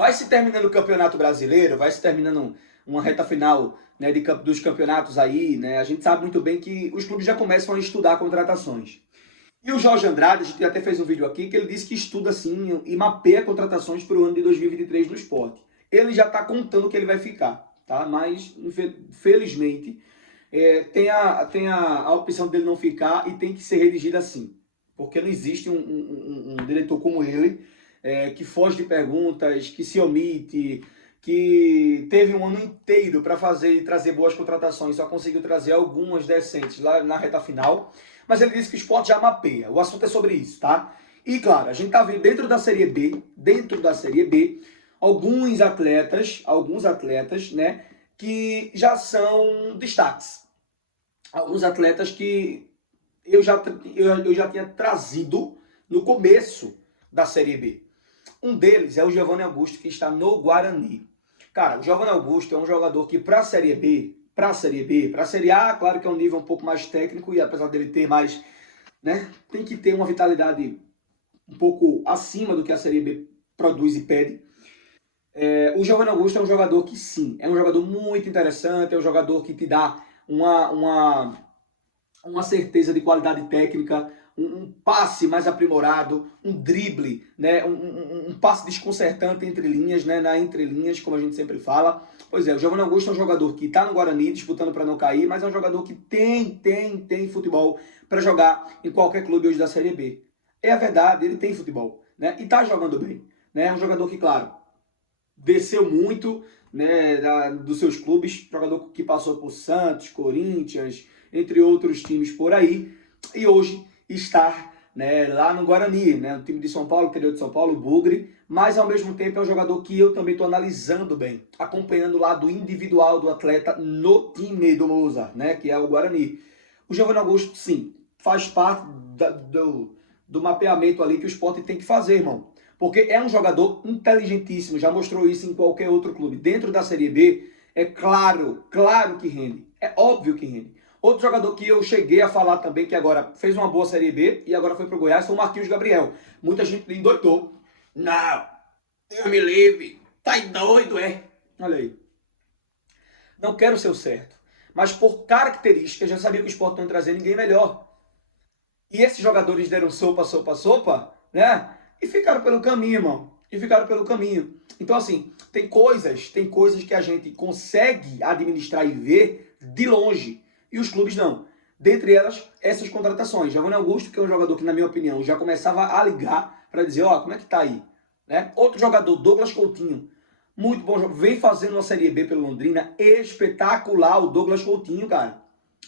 vai se terminando o Campeonato Brasileiro, vai se terminando uma reta final, né, dos campeonatos aí, né? A gente sabe muito bem que os clubes já começam a estudar contratações. E o Jorge Andrade, a gente até fez um vídeo aqui, que ele disse que estuda assim e mapeia contratações para o ano de 2023 no Sport. Ele já está contando que ele vai ficar, tá? Mas, felizmente, tem a opção dele não ficar e tem que ser redigida assim. Porque não existe um diretor como ele, que foge de perguntas, que se omite, que teve um ano inteiro para fazer e trazer boas contratações, só conseguiu trazer algumas decentes lá na reta final. Mas ele disse que o Sport já mapeia. O assunto é sobre isso, tá? E claro, a gente tá vendo dentro da Série B, alguns atletas, né, que já são destaques. Alguns atletas que eu já tinha trazido no começo da Série B. Um deles é o Giovanni Augusto, que está no Guarani. Cara, o Giovanni Augusto é um jogador que para a Série B, para a Série A, claro que é um nível um pouco mais técnico e apesar dele ter mais, né, tem que ter uma vitalidade um pouco acima do que a Série B produz e pede. O Giovanni Augusto é um jogador que sim, é um jogador muito interessante, é um jogador que te dá uma certeza de qualidade técnica, um passe mais aprimorado, um drible, né? um passe desconcertante entre linhas, né? Na entrelinhas, como a gente sempre fala. Pois é, o Giovanni Augusto é um jogador que está no Guarani, disputando para não cair, mas é um jogador que tem futebol para jogar em qualquer clube hoje da Série B. É a verdade, ele tem futebol, né? E está jogando bem. Né? É um jogador que, claro, desceu muito, né, dos seus clubes, jogador que passou por Santos, Corinthians, entre outros times por aí, e hoje está, né, lá no Guarani, né, no time de São Paulo, interior de São Paulo, Bugre, mas ao mesmo tempo é um jogador que eu também estou analisando bem, acompanhando o lado individual do atleta no time do Mozart, né, que é o Guarani. O Giovanni Augusto, sim, faz parte do mapeamento ali que o Sport tem que fazer, irmão. Porque é um jogador inteligentíssimo, já mostrou isso em qualquer outro clube. Dentro da Série B, é claro que rende. É óbvio que rende. Outro jogador que eu cheguei a falar também, que agora fez uma boa Série B e agora foi pro Goiás, foi o Marquinhos Gabriel. Muita gente endoidou. Não, Deus me livre. Tá doido, é? Olha aí. Não quero ser o certo. Mas por características, já sabia que o Sport não ia trazer ninguém melhor. E esses jogadores deram sopa, né? E ficaram pelo caminho, irmão. E ficaram pelo caminho. Então, assim, tem coisas que a gente consegue administrar e ver de longe. E os clubes não. Dentre elas, essas contratações. Giovanni Augusto, que é um jogador que, na minha opinião, já começava a ligar para dizer, ó, como é que tá aí? Né? Outro jogador, Douglas Coutinho. Muito bom jogador. Vem fazendo uma Série B pelo Londrina. Espetacular o Douglas Coutinho, cara.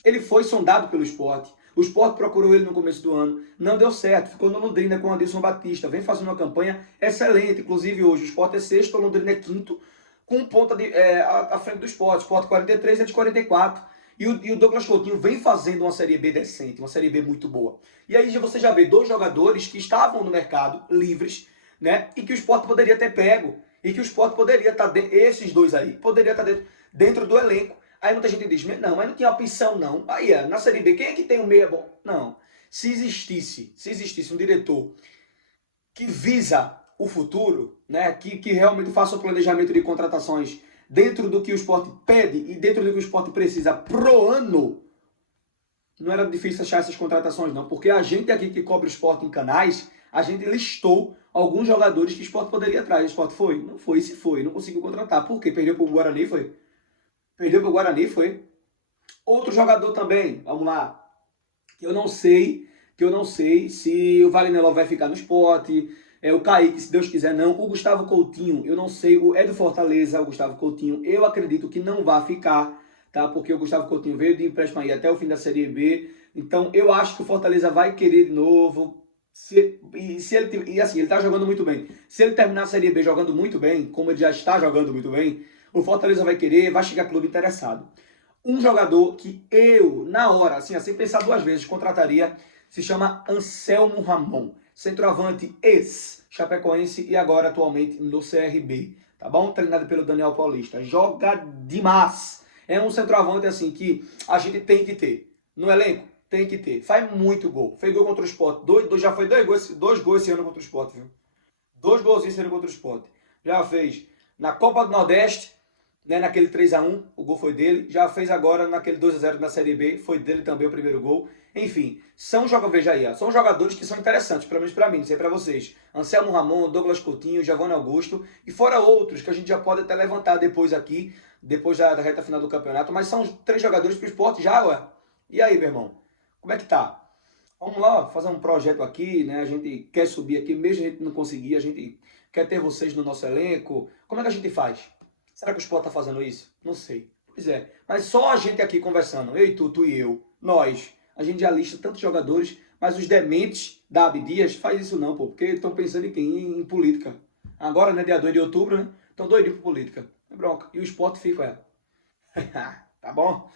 Ele foi sondado pelo Sport. O Sport procurou ele no começo do ano, não deu certo, ficou no Londrina com o Anderson Batista, vem fazendo uma campanha excelente, inclusive hoje o Sport é sexto, o Londrina é quinto, com ponta à frente do Sport, Sport 43 é de 44, e o Douglas Coutinho vem fazendo uma Série B decente, uma Série B muito boa. E aí você já vê dois jogadores que estavam no mercado, livres, né, e que o Sport poderia ter pego, e que o Sport poderia estar, esses dois aí, poderia estar dentro do elenco. Aí muita gente diz, não, mas não tinha opção não. Aí, na Série B, quem é que tem um meia bom? Não. Se existisse um diretor que visa o futuro, né, que realmente faça o planejamento de contratações dentro do que o Sport pede e dentro do que o Sport precisa pro ano, não era difícil achar essas contratações não, porque a gente aqui que cobre o Sport em canais, a gente listou alguns jogadores que o Sport poderia atrás. O Sport foi? Não foi, se foi, não conseguiu contratar. Por quê? Perdeu pro Guarani, foi? Perdeu pro Guarani, foi? Outro jogador também, vamos lá, que eu não sei se o Valinello vai ficar no Sport, o Kaique, se Deus quiser não, o Gustavo Coutinho, eu não sei, é do Fortaleza, o Gustavo Coutinho, eu acredito que não vai ficar, tá? Porque o Gustavo Coutinho veio de empréstimo aí até o fim da Série B, então eu acho que o Fortaleza vai querer de novo, e assim, ele tá jogando muito bem, se ele terminar a Série B jogando muito bem, como ele já está jogando muito bem, o Fortaleza vai querer, vai chegar clube interessado. Um jogador que eu, na hora, assim, sem pensar duas vezes, contrataria, se chama Anselmo Ramon. Centroavante ex-chapecoense e agora atualmente no CRB. Tá bom? Treinado pelo Daniel Paulista. Joga demais. É um centroavante, assim, que a gente tem que ter. No elenco, tem que ter. Faz muito gol. Fez gol contra o Sport. Já foi dois gols esse ano contra o Sport, viu? 2 golzinhos esse ano contra o Sport. já fez na Copa do Nordeste, né, naquele 3-1, o gol foi dele, já fez agora naquele 2-0 na Série B, foi dele também o primeiro gol. Enfim, são jogadores, veja aí, são jogadores que são interessantes, pelo menos para mim, não sei para vocês. Anselmo Ramon, Douglas Coutinho, Giovanni Augusto, e fora outros que a gente já pode até levantar depois aqui, depois da reta final do campeonato, mas são 3 jogadores pro esporte já, ué. E aí, meu irmão, como é que tá? Vamos lá fazer um projeto aqui, né? A gente quer subir aqui, mesmo a gente não conseguir, a gente quer ter vocês no nosso elenco. Como é que a gente faz? Será que o Sport tá fazendo isso? Não sei. Pois é, mas só a gente aqui conversando, eu e tu e eu, nós, a gente já lista tantos jogadores, mas os dementes da Abdias faz isso não, pô, porque estão pensando em quem? Em política. Agora, né, dia 2 de outubro, né? Estão doidinhos por política. É bronca. E o Sport fica, é. Tá bom?